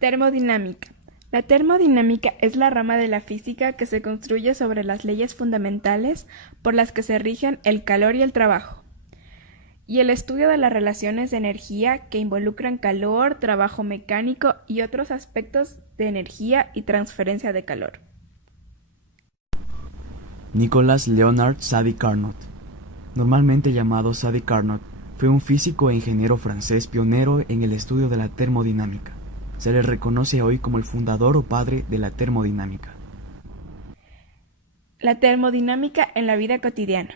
Termodinámica. La termodinámica es la rama de la física que se construye sobre las leyes fundamentales por las que se rigen el calor y el trabajo, y el estudio de las relaciones de energía que involucran calor, trabajo mecánico y otros aspectos de energía y transferencia de calor. Nicolas Leonard Sadi Carnot, normalmente llamado Sadi Carnot, fue un físico e ingeniero francés pionero en el estudio de la termodinámica. Se le reconoce hoy como el fundador o padre de la termodinámica. La termodinámica en la vida cotidiana.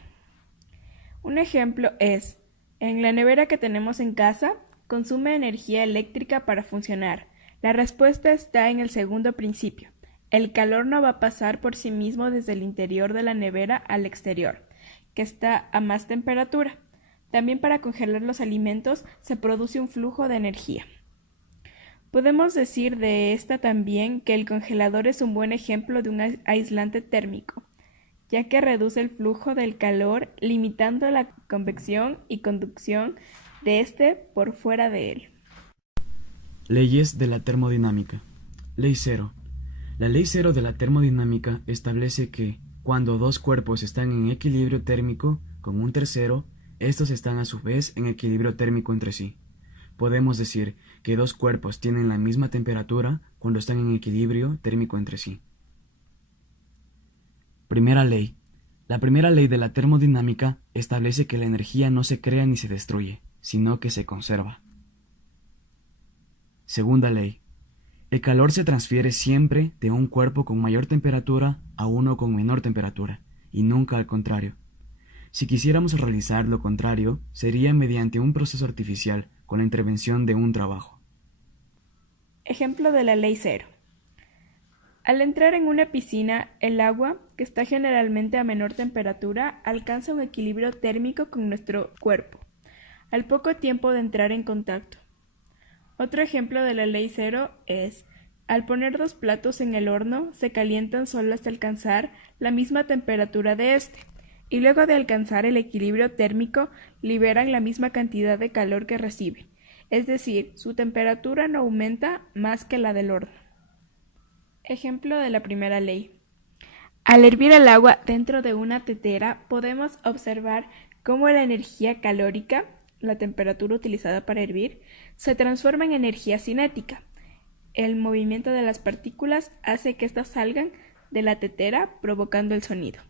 Un ejemplo es, en la nevera que tenemos en casa, consume energía eléctrica para funcionar. La respuesta está en el segundo principio. El calor no va a pasar por sí mismo desde el interior de la nevera al exterior, que está a más temperatura. También para congelar los alimentos se produce un flujo de energía. Podemos decir de esta también que el congelador es un buen ejemplo de un aislante térmico, ya que reduce el flujo del calor limitando la convección y conducción de este por fuera de él. Leyes de la termodinámica. Ley cero. La ley cero de la termodinámica establece que, cuando dos cuerpos están en equilibrio térmico con un tercero, estos están a su vez en equilibrio térmico entre sí. Podemos decir que dos cuerpos tienen la misma temperatura cuando están en equilibrio térmico entre sí. Primera ley. La primera ley de la termodinámica establece que la energía no se crea ni se destruye, sino que se conserva. Segunda ley. El calor se transfiere siempre de un cuerpo con mayor temperatura a uno con menor temperatura, y nunca al contrario. Si quisiéramos realizar lo contrario, sería mediante un proceso artificial con la intervención de un trabajo. Ejemplo de la ley cero. Al entrar en una piscina, el agua, que está generalmente a menor temperatura, alcanza un equilibrio térmico con nuestro cuerpo, al poco tiempo de entrar en contacto. Otro ejemplo de la ley cero es, al poner dos platos en el horno, se calientan solo hasta alcanzar la misma temperatura de este, y luego de alcanzar el equilibrio térmico, liberan la misma cantidad de calor que reciben, es decir, su temperatura no aumenta más que la del horno. Ejemplo de la primera ley. Al hervir el agua dentro de una tetera, podemos observar cómo la energía calórica, la temperatura utilizada para hervir, se transforma en energía cinética. El movimiento de las partículas hace que éstas salgan de la tetera, provocando el sonido.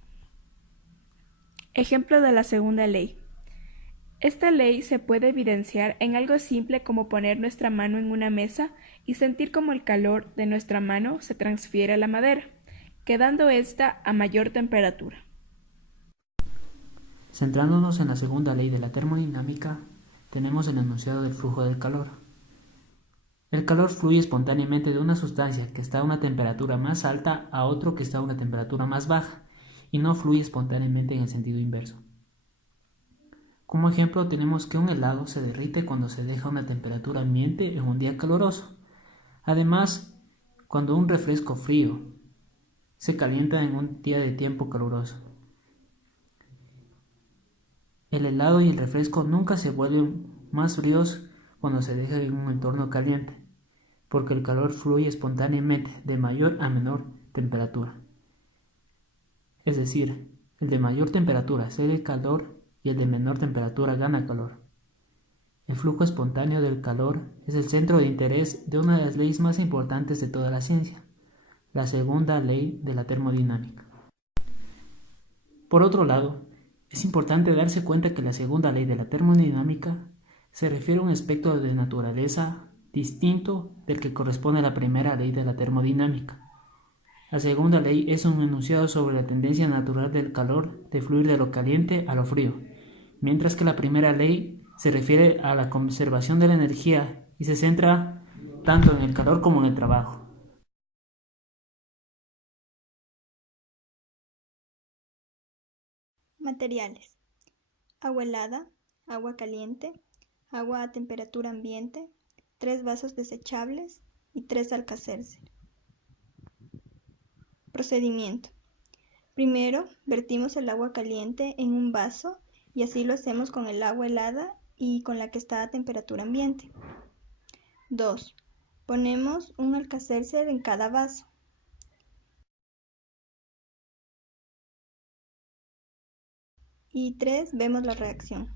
Ejemplo de la segunda ley. Esta ley se puede evidenciar en algo simple como poner nuestra mano en una mesa y sentir cómo el calor de nuestra mano se transfiere a la madera, quedando ésta a mayor temperatura. Centrándonos en la segunda ley de la termodinámica, tenemos el enunciado del flujo del calor. El calor fluye espontáneamente de una sustancia que está a una temperatura más alta a otro que está a una temperatura más baja, y no fluye espontáneamente en el sentido inverso. Como ejemplo, tenemos que un helado se derrite cuando se deja a una temperatura ambiente en un día caluroso. Además, cuando un refresco frío se calienta en un día de tiempo caluroso. El helado y el refresco nunca se vuelven más fríos cuando se deja en un entorno caliente, porque el calor fluye espontáneamente de mayor a menor temperatura. Es decir, el de mayor temperatura cede calor y el de menor temperatura gana calor. El flujo espontáneo del calor es el centro de interés de una de las leyes más importantes de toda la ciencia, la segunda ley de la termodinámica. Por otro lado, es importante darse cuenta que la segunda ley de la termodinámica se refiere a un aspecto de naturaleza distinto del que corresponde a la primera ley de la termodinámica. La segunda ley es un enunciado sobre la tendencia natural del calor de fluir de lo caliente a lo frío, mientras que la primera ley se refiere a la conservación de la energía y se centra tanto en el calor como en el trabajo. Materiales: agua helada, agua caliente, agua a temperatura ambiente, 3 vasos desechables y 3 Alka-Seltzer. Procedimiento: primero, vertimos el agua caliente en un vaso y así lo hacemos con el agua helada y con la que está a temperatura ambiente. 2. Ponemos un Alka-Seltzer en cada vaso. Y 3, vemos la reacción.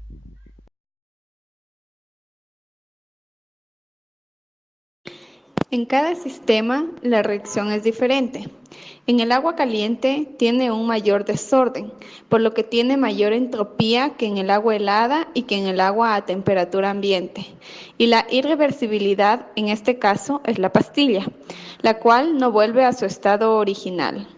En cada sistema, la reacción es diferente. En el agua caliente tiene un mayor desorden, por lo que tiene mayor entropía que en el agua helada y que en el agua a temperatura ambiente. Y la irreversibilidad, en este caso, es la pastilla, la cual no vuelve a su estado original.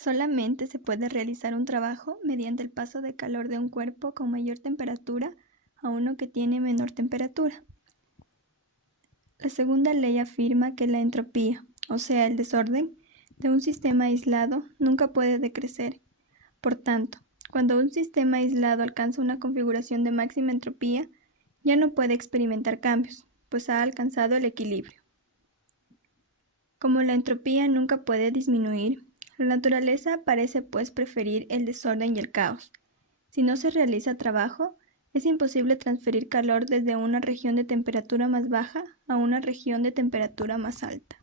Solamente se puede realizar un trabajo mediante el paso de calor de un cuerpo con mayor temperatura a uno que tiene menor temperatura. La segunda ley afirma que la entropía, o sea, el desorden, de un sistema aislado nunca puede decrecer. Por tanto, cuando un sistema aislado alcanza una configuración de máxima entropía, ya no puede experimentar cambios, pues ha alcanzado el equilibrio. Como la entropía nunca puede disminuir, la naturaleza parece pues preferir el desorden y el caos. Si no se realiza trabajo, es imposible transferir calor desde una región de temperatura más baja a una región de temperatura más alta.